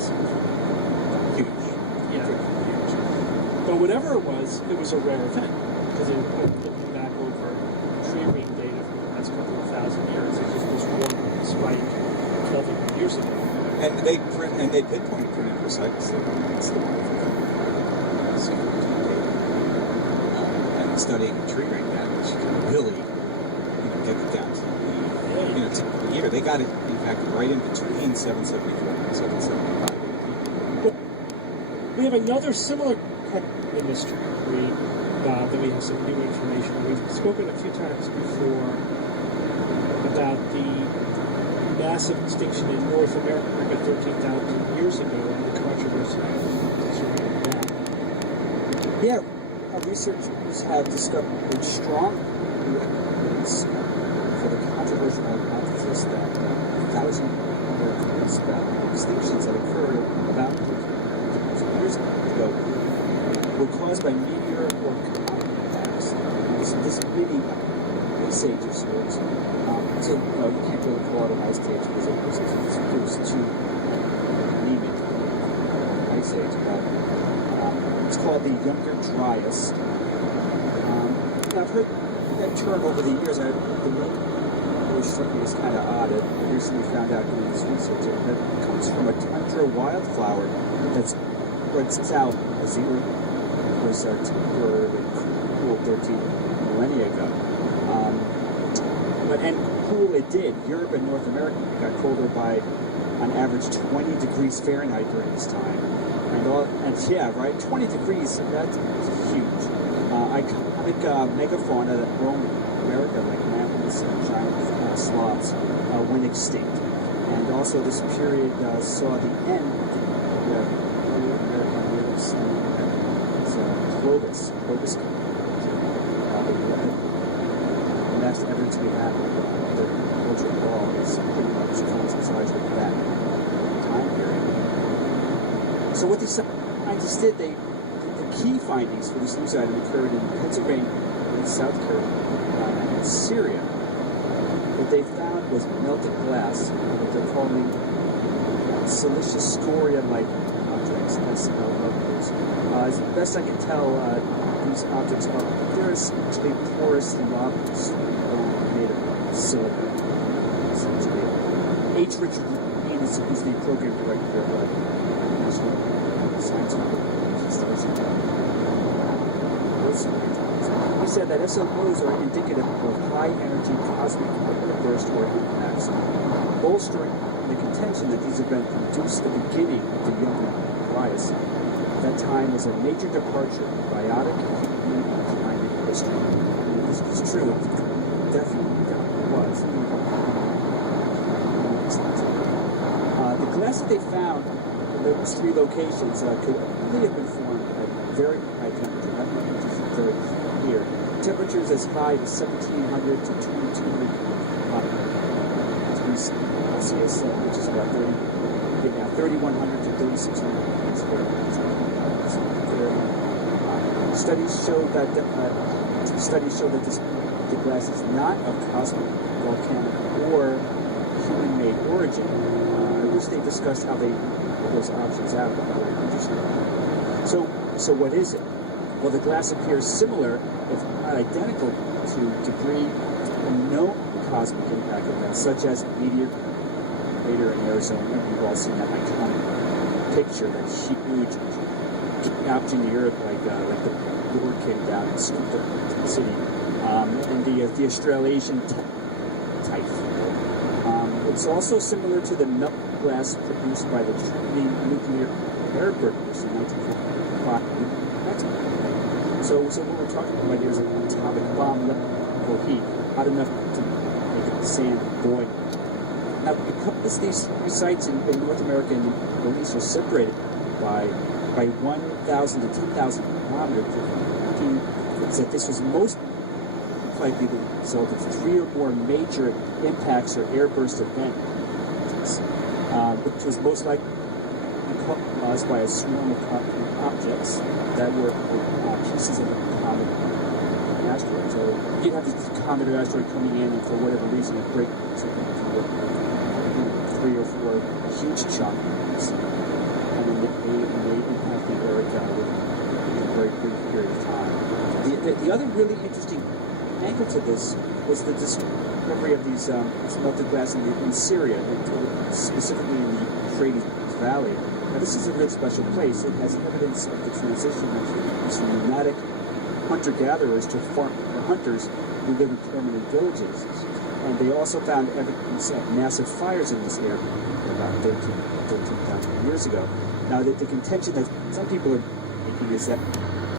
massive. Huge. Yeah. Huge. But whatever it was a rare event. Because looking back over tree ring data for the last couple of thousand years, it just was one spike 1,200 years ago. And they pinpoint it pretty precisely. It's the wonderful thing. And studying tree ring damage can really, get it down to the year. They got it, in fact, right in between 774 and 775. We have another similar in this tree that we have some new information. We've spoken a few times before about the massive extinction in North America 13,000 years ago and the controversy surrounding that. Yeah, researchers have discovered strong evidence for the controversial hypothesis that 1,000 years about extinctions that occurred about 13,000 years ago were caused by meteor or comet impacts. This mini ice age of sorts. So you can't really call it an ice age because it was too anemic ice age. But it's called the Younger Dryas. I've heard that term over the years. The name always struck me as kind of odd. I recently found out doing this research that it comes from a tundra wildflower that's spread south as the Earth was temporarily cool 13 millennia ago. And cool it did. Europe and North America got colder by, on average, 20 degrees Fahrenheit during this time. And 20 degrees, that's huge. Iconic megafauna that roamed America, like mammoths and giant sloths, went extinct. And also this period saw the end of the early American natives and Clovis. The last evidence we have of the cultural wall is pretty much coincides with that time period. So what these scientists did, the key findings for this news item occurred in Pennsylvania, in South Carolina, and Syria. What they found was melted glass, what they're calling silicious scoria-like objects, SLOs. As best I can tell, these objects they're essentially porous lobbies made of silica, essentially. H. Richard Dean is the program director of the National Science Foundation. He said that SLOs are indicative of high-energy cosmic burst or impacts, bolstering the contention that these events produced the beginning of the Younger Dryas. That time was a major departure from biotic climate history. And this is true. It definitely was. The glass that they found in those three locations could only have been formed at very high temperature. That temperature is very here. Temperatures as high as 1,700 to 2,200 degrees Celsius, which is about 3,100 to 3,600 degrees Fahrenheit. Studies show that the glass is not of cosmic, volcanic, or human-made origin. I wish they discussed how they pull those options out. So what is it? Well, the glass appears similar, if not identical, to debris from known cosmic impact events, such as meteor crater in Arizona. We've all seen that iconic picture, that huge object in the earth, like the Lord came down and scooped up the city, and the Australasian typhoon. It's also similar to the melt glass produced by the Trinity nuclear air burst in 1945. So what we're talking about here is an atomic bomb level heat, hot enough to make sand boil. Now, because these sites in North America and the Middle East are separated by 1,000 to 10,000 kilometers, it's that this was most likely the result of three or more major impacts or airburst events, which was most likely caused by a swarm of objects that were pieces of a comet or asteroid. So you'd have this comet or asteroid coming in, and for whatever reason, it breaks into 3 or 4 huge chunks. may impact the Earth in a very brief period of time. The other really interesting angle to this was the discovery of these melted glass in Syria, specifically in the Euphrates Valley. Now, this is a real special place. It has evidence of the transition of these from nomadic hunter-gatherers to hunters who live in permanent villages. And they also found evidence of massive fires in this area about 13,000 years ago. Now, the contention that some people are making is that